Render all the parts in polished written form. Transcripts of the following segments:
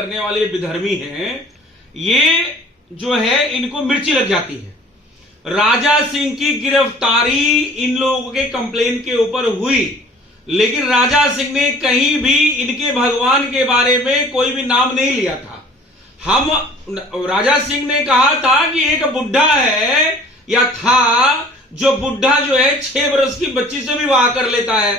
करने वाले विधर्मी हैं, ये जो है इनको मिर्ची लग जाती है। राजा सिंह की गिरफ्तारी इन लोगों के कंप्लेन के ऊपर हुई, लेकिन राजा सिंह ने कहीं भी इनके भगवान के बारे में कोई भी नाम नहीं लिया था। राजा सिंह ने कहा था कि एक बुढ़ा है या था, जो बुढ़ा जो है 6 वर्ष की बच्ची से विवाह कर लेता है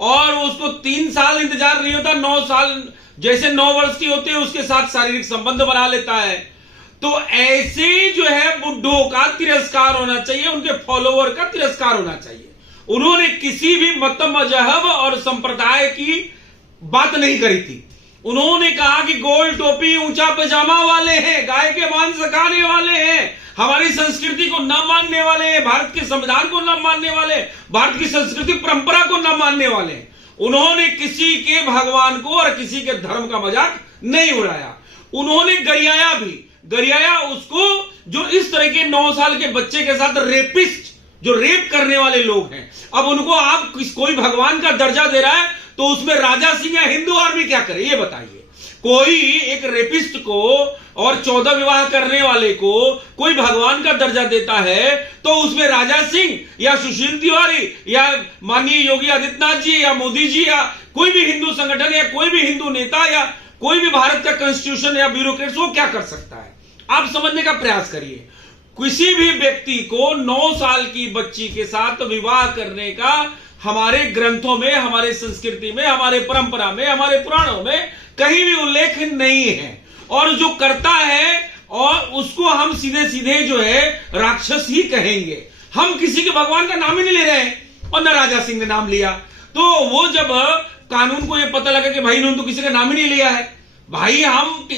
और उसको 3 साल इंतजार नहीं होता, 9 साल जैसे 9 वर्ष की होते हैं उसके साथ शारीरिक संबंध बना लेता है। तो ऐसे जो है बुढ़ों का तिरस्कार होना चाहिए, उनके फॉलोवर का तिरस्कार होना चाहिए। उन्होंने किसी भी मत मजहब और संप्रदाय की बात नहीं करी थी। उन्होंने कहा कि गोल टोपी ऊंचा पजामा वाले हैं, गाय के मांस खाने वाले हैं, हमारी संस्कृति को न मानने वाले हैं, भारत के संविधान को न मानने वाले, भारत की संस्कृति परंपरा को न मानने वाले हैं। उन्होंने किसी के भगवान को और किसी के धर्म का मजाक नहीं उड़ाया। उन्होंने गरियाया उसको जो इस तरह के 9 साल के बच्चे के साथ रेपिस्ट, जो रेप करने वाले लोग हैं। अब उनको आप कोई भगवान का दर्जा दे रहा है तो उसमें राजा सिंह या हिंदू आर्मी क्या करे, ये बताइए। कोई एक रेपिस्ट को और 14 विवाह करने वाले को कोई भगवान का दर्जा देता है तो उसमें राजा सिंह या सुशील तिवारी या माननीय योगी आदित्यनाथ जी या मोदी जी या कोई भी हिंदू संगठन या कोई भी हिंदू नेता या कोई भी भारत का कॉन्स्टिट्यूशन या ब्यूरोक्रेट्स वो क्या कर सकता है? आप समझने का प्रयास करिए। किसी भी व्यक्ति को 9 साल की बच्ची के साथ विवाह करने का हमारे ग्रंथों में, हमारे संस्कृति में, हमारे परंपरा में, हमारे पुराणों में कहीं भी उल्लेख नहीं है। और जो करता है और उसको हम सीधे सीधे जो है राक्षस ही कहेंगे। हम किसी के भगवान का नाम ही नहीं ले रहे हैं और न राजा सिंह ने नाम लिया। तो वो जब कानून को ये पता लगा कि भाई इन्होंने तो किसी का नाम ही नहीं लिया है, भाई हम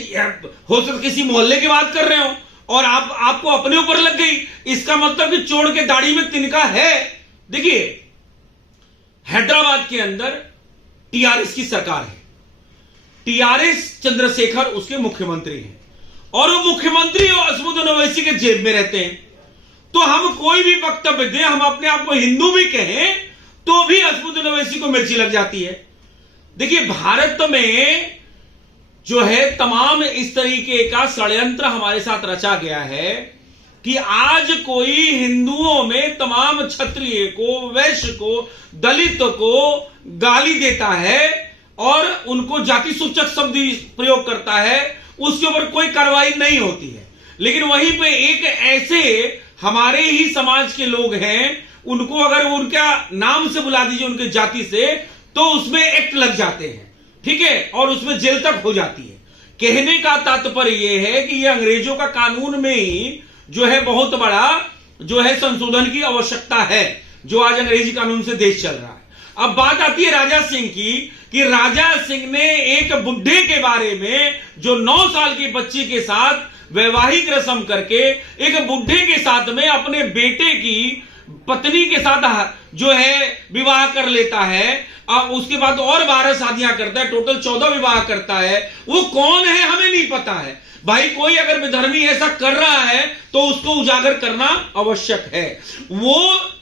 हो सकता किसी मोहल्ले की बात कर रहे हो और आपको अपने ऊपर लग गई, इसका मतलब कि चोर के दाढ़ी में तिनका है। देखिए, हैदराबाद के अंदर टीआरएस की सरकार है, टीआरएस चंद्रशेखर उसके मुख्यमंत्री हैं और वो मुख्यमंत्री और असदुद्दीन ओवैसी के जेब में रहते हैं। तो हम कोई भी वक्तव्य दें, हम अपने आप को हिंदू भी कहें तो भी असदुद्दीन ओवैसी को मिर्ची लग जाती है। देखिए, भारत में जो है तमाम इस तरीके का षड्यंत्र हमारे साथ रचा गया है कि आज कोई हिंदुओं में तमाम क्षत्रिय को, वैश्य को, दलित को गाली देता है और उनको जाति सूचक शब्द प्रयोग करता है, उसके ऊपर कोई कार्रवाई नहीं होती है। लेकिन वहीं पे एक ऐसे हमारे ही समाज के लोग हैं, उनको अगर उनका नाम से बुला दीजिए, उनके जाति से, तो उसमें एक्ट लग जाते हैं, ठीक है, और उसमें जेल तक हो जाती है। कहने का तात्पर्य यह है कि यह अंग्रेजों का कानून में ही जो है बहुत बड़ा जो है संशोधन की आवश्यकता है, जो आज अंग्रेजी कानून से देश चल रहा है। अब बात आती है राजा सिंह की कि राजा सिंह ने एक बुढ़े के बारे में जो 9 साल की बच्ची के साथ वैवाहिक रस्म करके एक बुढ़े के साथ में अपने बेटे की पत्नी के साथ जो है विवाह कर लेता है, अब उसके बाद और 12 शादियां करता है, टोटल 14 विवाह करता है। वो कौन है हमें नहीं पता है। भाई कोई अगर विधर्मी ऐसा कर रहा है तो उसको उजागर करना आवश्यक है। वो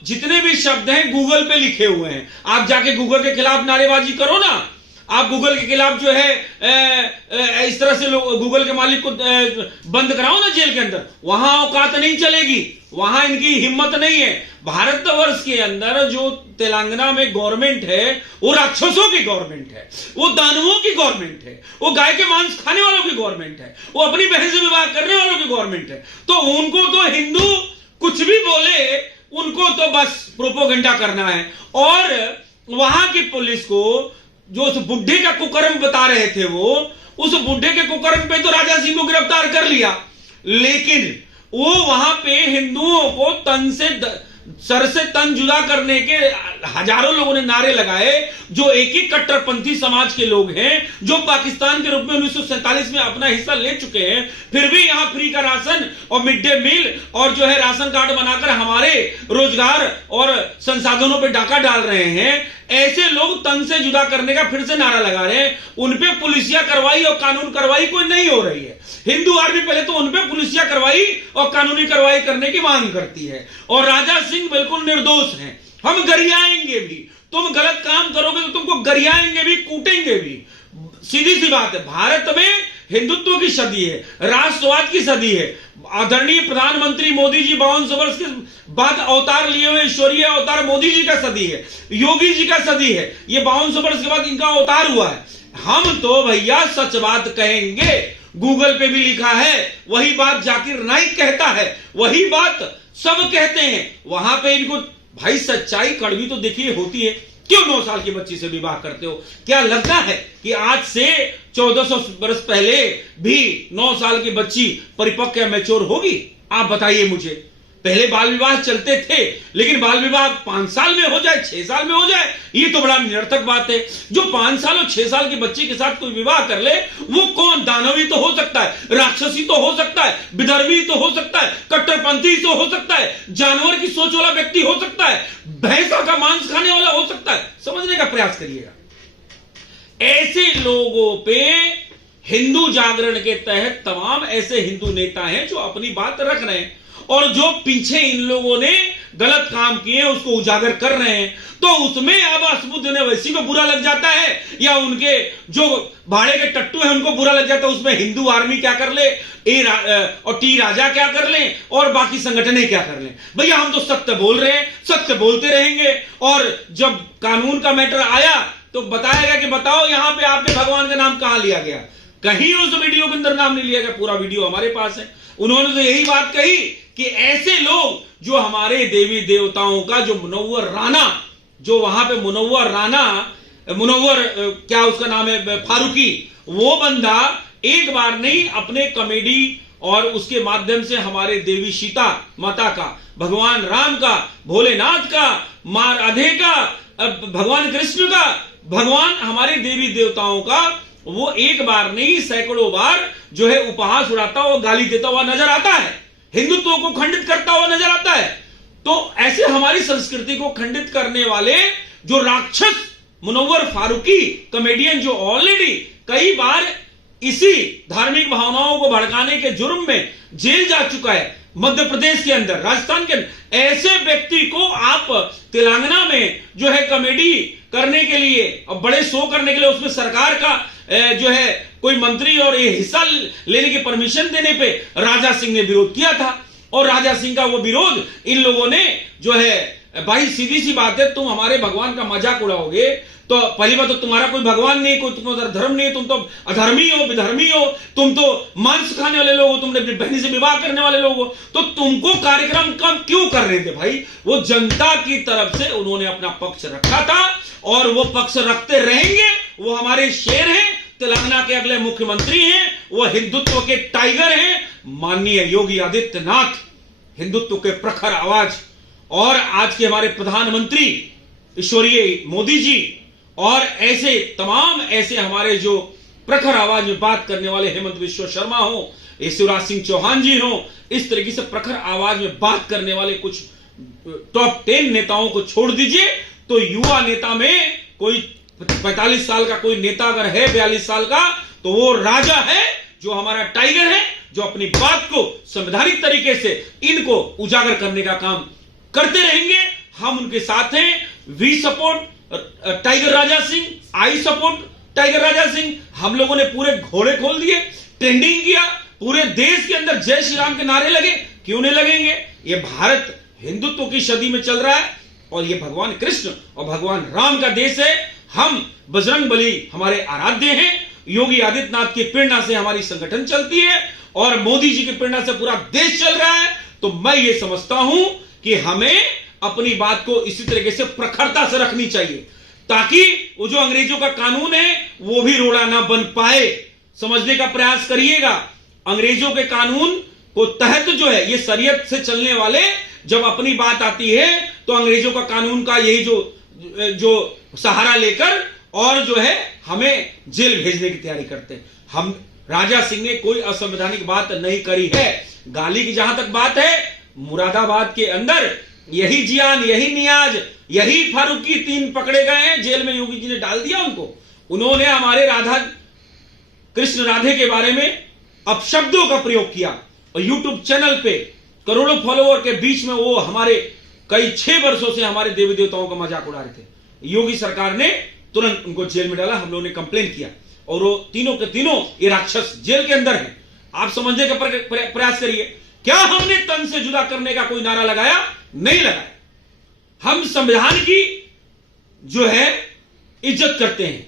जितने भी शब्द हैं गूगल पे लिखे हुए हैं, आप जाके गूगल के खिलाफ नारेबाजी करो ना। आप गूगल के खिलाफ जो है इस तरह से गूगल के मालिक को बंद कराओ ना जेल के अंदर, वहां औकात नहीं चलेगी, वहां इनकी हिम्मत नहीं है। भारतवर्ष के अंदर जो तेलंगाना में गवर्नमेंट है वो राक्षसों की गवर्नमेंट है, वो दानवों की गवर्नमेंट है, वो गाय के मांस खाने वालों की गवर्नमेंट है, वो अपनी बहन से विवाह करने वालों की गवर्नमेंट है। तो उनको तो हिंदू कुछ भी बोले, उनको तो बस प्रोपोगंडा करना है। और वहां की पुलिस को जो उस बुढ़े का कुकर्म बता रहे थे, वो उस बुढ़े के कुकर्म पे तो राजा सिंह को गिरफ्तार कर लिया, लेकिन वो वहां पे हिंदुओं को तन से सर से तन जुदा करने के हजारों लोगों ने नारे लगाए, जो एक ही कट्टरपंथी समाज के लोग हैं, जो पाकिस्तान के रूप में 1947 में अपना हिस्सा ले चुके हैं, फिर भी यहां फ्री का राशन और मिड डे मील और जो है राशन कार्ड बनाकर हमारे रोजगार और संसाधनों पर डाका डाल रहे हैं। ऐसे लोग तन से जुदा करने का फिर से नारा लगा रहे हैं। उनपे पुलिसिया कार्रवाई और कानून कार्रवाई कोई नहीं हो रही है। हिंदू आर्मी पहले तो उनपे पुलिसिया कार्रवाई और कानूनी कार्रवाई करने की मांग करती है, और राजा सिंह बिल्कुल निर्दोष हैं। हम गरियाएंगे भी, तुम गलत काम करोगे तो तुमको गरियाएंगे भी, कूटेंगे भी। सीधी सी बात है, भारत में हिंदुत्व की सदी है, राष्ट्रवाद की सदी है। आदरणीय प्रधानमंत्री मोदी जी 52 वर्ष के बाद अवतार लिए हुए ईश्वरीय अवतार मोदी जी का सदी है, योगी जी का सदी है। ये 52 वर्ष के बाद इनका अवतार हुआ है। हम तो भैया सच बात कहेंगे। गूगल पे भी लिखा है, वही बात जाकिर नाइक कहता है, वही बात सब कहते हैं। वहां पे इनको भाई सच्चाई कड़वी तो देखिए होती है। क्यों 9 साल की बच्ची से विवाह करते हो? क्या लगता है कि आज से 1400 वर्ष पहले भी 9 साल की बच्ची परिपक्व या मैच्योर होगी? आप बताइए मुझे। पहले बाल विवाह चलते थे, लेकिन बाल विवाह 5 साल में हो जाए, 6 साल में हो जाए, ये तो बड़ा निरर्थक बात है। जो 5 साल और 6 साल की बच्ची के साथ कोई विवाह कर ले, वो कौन? दानवी तो हो सकता है, राक्षसी तो हो सकता है, विधर्मी तो हो सकता है, कट्टरपंथी तो हो सकता है, जानवर की सोच वाला व्यक्ति हो सकता है, भैंसा का मांस खाने वाला हो सकता है। समझने का प्रयास करिएगा। ऐसे लोगों पे हिंदू जागरण के तहत तमाम ऐसे हिंदू नेता हैं जो अपनी बात रख रहे हैं, और जो पीछे इन लोगों ने गलत काम किए हैं उसको उजागर कर रहे हैं। तो उसमें अब असमुद्दीन ओवैसी को बुरा लग जाता है, या उनके जो भाड़े के टट्टू हैं उनको बुरा लग जाता है। उसमें हिंदू आर्मी क्या कर ले, और टी राजा क्या कर ले, और बाकी संगठनें क्या कर ले। भैया हम तो सत्य बोल रहे हैं, सत्य बोलते रहेंगे। और जब कानून का मैटर आया तो बताया गया कि बताओ यहां पे आपके भगवान का नाम कहां लिया गया? कहीं उस वीडियो के अंदर नाम नहीं लिया गया। पूरा वीडियो हमारे पास है। उन्होंने तो यही बात कही कि ऐसे लोग जो हमारे देवी देवताओं का, जो मुनव्वर राना, जो वहां पे मुनव्वर राना, मुनव्वर क्या उसका नाम है, फारूकी, वो बंदा एक बार नहीं अपने कॉमेडी और उसके माध्यम से हमारे देवी सीता माता का, भगवान राम का, भोलेनाथ का, मां राधे का, भगवान कृष्ण का, भगवान हमारे देवी देवताओं का, वो एक बार नहीं सैकड़ों बार जो है उपहास उड़ाता हुआ, गाली देता हुआ नजर आता है, हिंदुत्व को खंडित करता हुआ नजर आता है। तो ऐसे हमारी संस्कृति को खंडित करने वाले जो राक्षस मुनव्वर फारूकी कॉमेडियन, जो ऑलरेडी कई बार इसी धार्मिक भावनाओं को भड़काने के जुर्म में जेल जा चुका है, मध्य प्रदेश के अंदर, राजस्थान के अंदर, ऐसे व्यक्ति को आप तेलंगाना में जो है कॉमेडी करने के लिए और बड़े शो करने के लिए उसमें सरकार का जो है कोई मंत्री और ये हिस्सा लेने की परमिशन देने पे राजा सिंह ने विरोध किया था। और राजा सिंह का वो विरोध इन लोगों ने जो है, भाई सीधी सी बात है, तुम हमारे भगवान का मजाक उड़ाओगे तो पहली बात तो तुम्हारा कोई भगवान नहीं, कोई तुम्हारा धर्म नहीं, तुम तो अधर्मी हो, विधर्मी हो, तुम तो मांस खाने वाले लोग हो, तुमने अपनी बहनी से विवाह करने वाले लोग हो। तो तुमको कार्यक्रम कम क्यों कर रहे थे भाई? वो जनता की तरफ से उन्होंने अपना पक्ष रखा था और वो पक्ष रखते रहेंगे। वो हमारे शेर हैं, तेलंगाना के अगले मुख्यमंत्री हैं, वो हिंदुत्व के टाइगर हैं। माननीय योगी आदित्यनाथ हिंदुत्व के प्रखर आवाज, और आज के हमारे प्रधानमंत्री ईश्वरीय मोदी जी, और ऐसे तमाम ऐसे हमारे जो प्रखर आवाज में बात करने वाले हेमंत बिश्व शर्मा हो, शिवराज सिंह चौहान जी हो, इस तरीके से प्रखर आवाज में बात करने वाले कुछ टॉप 10 नेताओं को छोड़ दीजिए तो युवा नेता में कोई 45 साल का कोई नेता अगर है, 42 साल का, तो वो राजा है, जो हमारा टाइगर है, जो अपनी बात को संवैधानिक तरीके से इनको उजागर करने का काम करते रहेंगे। हम उनके साथ हैं। We support tiger Raja Singh, I support tiger Raja Singh. हम लोगों ने पूरे घोड़े खोल दिए, ट्रेंडिंग किया, पूरे देश के अंदर जय श्री राम के नारे लगे। क्यों नहीं लगेंगे? ये भारत हिंदुत्व की सदी में चल रहा है और ये भगवान कृष्ण और भगवान राम का देश है। हम बजरंग बली हमारे आराध्य हैं। योगी आदित्यनाथ की प्रेरणा से हमारी संगठन चलती है और मोदी जी की प्रेरणा से पूरा देश चल रहा है। तो मैं ये समझता हूं कि हमें अपनी बात को इसी तरीके से प्रखरता से रखनी चाहिए ताकि वो जो अंग्रेजों का कानून है वो भी रोड़ा ना बन पाए। समझने का प्रयास करिएगा। अंग्रेजों के कानून को तहत जो है ये शरीयत से चलने वाले जब अपनी बात आती है तो अंग्रेजों का कानून का यही जो सहारा लेकर और जो है हमें जेल भेजने की तैयारी करते हैं। हम राजा सिंह ने कोई असंवैधानिक बात नहीं करी है। गाली की जहां तक बात है, मुरादाबाद के अंदर यही जियान, यही नियाज, यही फारूकी 3 पकड़े गए हैं, जेल में योगी जी ने डाल दिया उनको। उन्होंने हमारे राधा कृष्ण राधे के बारे में अपशब्दों का प्रयोग किया और यूट्यूब चैनल पे करोड़ों फॉलोअर के बीच में वो हमारे कई 6 वर्षों से हमारे देवी देवताओं का मजाक उड़ा रहे थे। योगी सरकार ने तुरंत उनको जेल में डाला। हम लोगों ने कंप्लेन किया और वो तीनों के तीनों ये राक्षस जेल के अंदर हैं। आप समझने का प्रयास करिए, क्या हमने तन से जुदा करने का कोई नारा लगाया? नहीं लगाया। हम संविधान की जो है इज्जत करते हैं,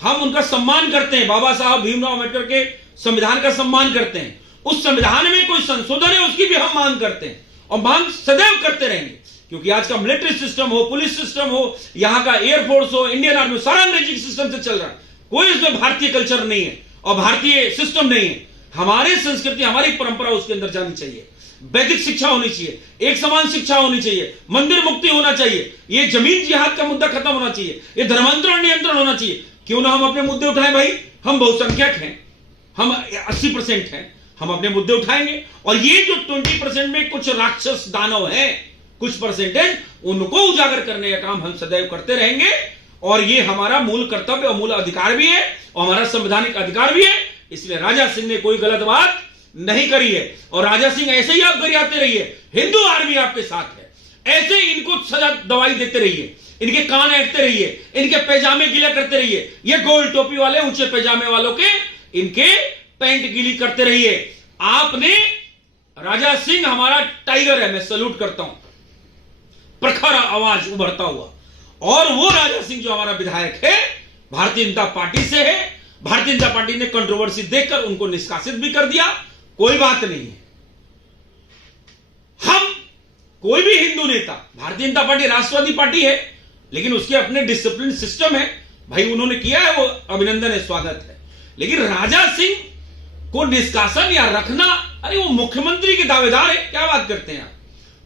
हम उनका सम्मान करते हैं। बाबा साहब भीमराव अम्बेडकर के संविधान का सम्मान करते हैं। उस संविधान में कोई संशोधन है उसकी भी हम मांग करते हैं और मांग सदैव करते रहेंगे, क्योंकि आज का मिलिट्री सिस्टम हो, पुलिस सिस्टम हो, यहां का एयरफोर्स हो, इंडियन आर्मी, सारा अंग्रेजी सिस्टम से चल रहा है। कोई इसमें भारतीय कल्चर नहीं है और भारतीय सिस्टम नहीं है। हमारी संस्कृति, हमारी परंपरा उसके अंदर जानी चाहिए। वैदिक शिक्षा होनी चाहिए, एक समान शिक्षा होनी चाहिए, मंदिर मुक्ति होना चाहिए, ये जमीन जिहाद का मुद्दा खत्म होना चाहिए, ये धर्मांतरण नियंत्रण होना चाहिए। क्यों ना हम अपने मुद्दे उठाएं भाई, हम बहुसंख्यक हैं, हम 80% हैं, हम अपने मुद्दे उठाएंगे। और ये जो 20% में कुछ राक्षस दानव हैं, कुछ परसेंटेज, उनको उजागर करने का काम हम सदैव करते रहेंगे। और ये हमारा मूल कर्तव्य और मूल अधिकार भी है और हमारा संवैधानिक अधिकार भी है। इसलिए राजा सिंह ने कोई गलत बात नहीं करी है और राजा सिंह ऐसे ही आप गरियाते रहिए, हिंदू आर्मी आपके साथ है, ऐसे इनको सजा दवाई देते रहिए, इनके कान ऐंठते रहिए, इनके पैजामे गीले करते रहिए, ये गोल टोपी वाले ऊंचे पैजामे वालों के इनके पैंट गीली करते रहिए। आपने, राजा सिंह हमारा टाइगर है, मैं सैल्यूट करता हूं, प्रखर आवाज उभरता हुआ। और वो राजा सिंह जो हमारा विधायक है, भारतीय जनता पार्टी से है, भारतीय जनता पार्टी ने कंट्रोवर्सी देखकर उनको निष्कासित भी कर दिया, कोई बात नहीं है। हम कोई भी हिंदू नेता, भारतीय जनता पार्टी राष्ट्रवादी पार्टी है, लेकिन उसके अपने डिसिप्लिन सिस्टम है भाई, उन्होंने किया है, वो अभिनंदन है, स्वागत है। लेकिन राजा सिंह को निष्कासन या रखना, अरे वो मुख्यमंत्री के दावेदार है, क्या बात करते हैं आप?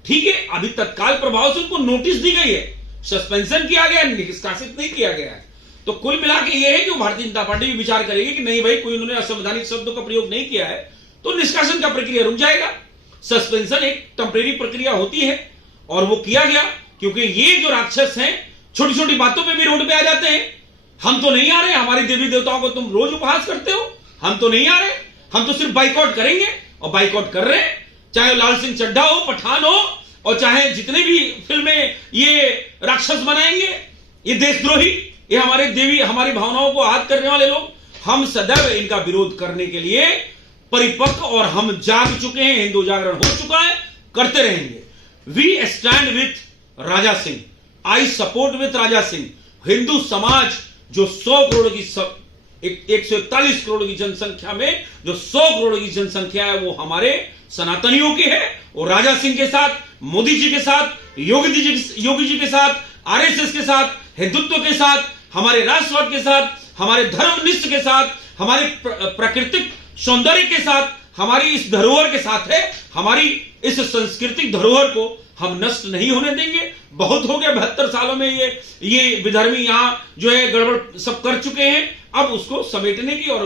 ठीक है, अभी तत्काल प्रभाव से उनको नोटिस दी गई है, सस्पेंशन किया गया, निष्कासित नहीं किया गया है। तो कुल मिला के ये है कि भारतीय जनता पार्टी भी विचार करेगी कि नहीं भाई, कोई उन्होंने असंवैधानिक शब्दों का प्रयोग नहीं किया है, तो निष्कासन का प्रक्रिया रुक जाएगा। सस्पेंशन एक टेम्परेरी प्रक्रिया होती है और वो किया गया, क्योंकि ये जो राक्षस हैं छोटी छोटी बातों पे भी रोड पे आ जाते हैं। हम तो नहीं आ रहे, हमारे देवी देवताओं को तुम रोज उपहास करते हो, हम तो नहीं आ रहे, हम तो सिर्फ बाइकआउट करेंगे और बाइकआउट कर रहे हैं। चाहे लाल सिंह चड्ढा हो, पठान हो, और चाहे जितने भी फिल्में ये राक्षस बनाएंगे, ये देशद्रोही, ये हमारे देवी, हमारी भावनाओं को आहत करने वाले लोग, हम सदैव इनका विरोध करने के लिए परिपक्व और हम जाग चुके हैं, हिंदू जागरण हो चुका है, करते रहेंगे। We stand with Raja Singh, I support with Raja Singh. हिंदू समाज जो 100 करोड़ की 141 करोड़ की जनसंख्या में जो 100 करोड़ की जनसंख्या है, वो हमारे सनातनियों की है। और राजा सिंह के साथ, मोदी जी के साथ, योगी जी के साथ, आरएसएस के साथ, हिंदुत्व के साथ, हमारे राष्ट्रवाद के साथ, हमारे धर्मनिष्ठ के साथ, हमारे प्राकृतिक सौंदर्य के साथ, हमारी इस धरोहर के साथ है। हमारी इस सांस्कृतिक धरोहर को हम नष्ट नहीं होने देंगे। बहुत हो गया, 72 सालों में ये विधर्मी यहां जो है गड़बड़ सब कर चुके हैं। अब उसको समेटने की और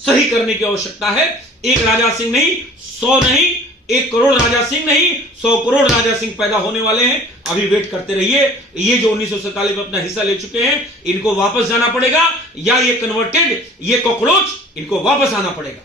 सही करने की आवश्यकता है। एक राजा सिंह नहीं, 100 नहीं, 1 करोड़ राजा सिंह नहीं, 100 करोड़ राजा सिंह पैदा होने वाले हैं। अभी वेट करते रहिए। ये जो 1947 में अपना हिस्सा ले चुके हैं, इनको वापस जाना पड़ेगा, या ये कन्वर्टेड, ये कॉकरोच, इनको वापस आना पड़ेगा।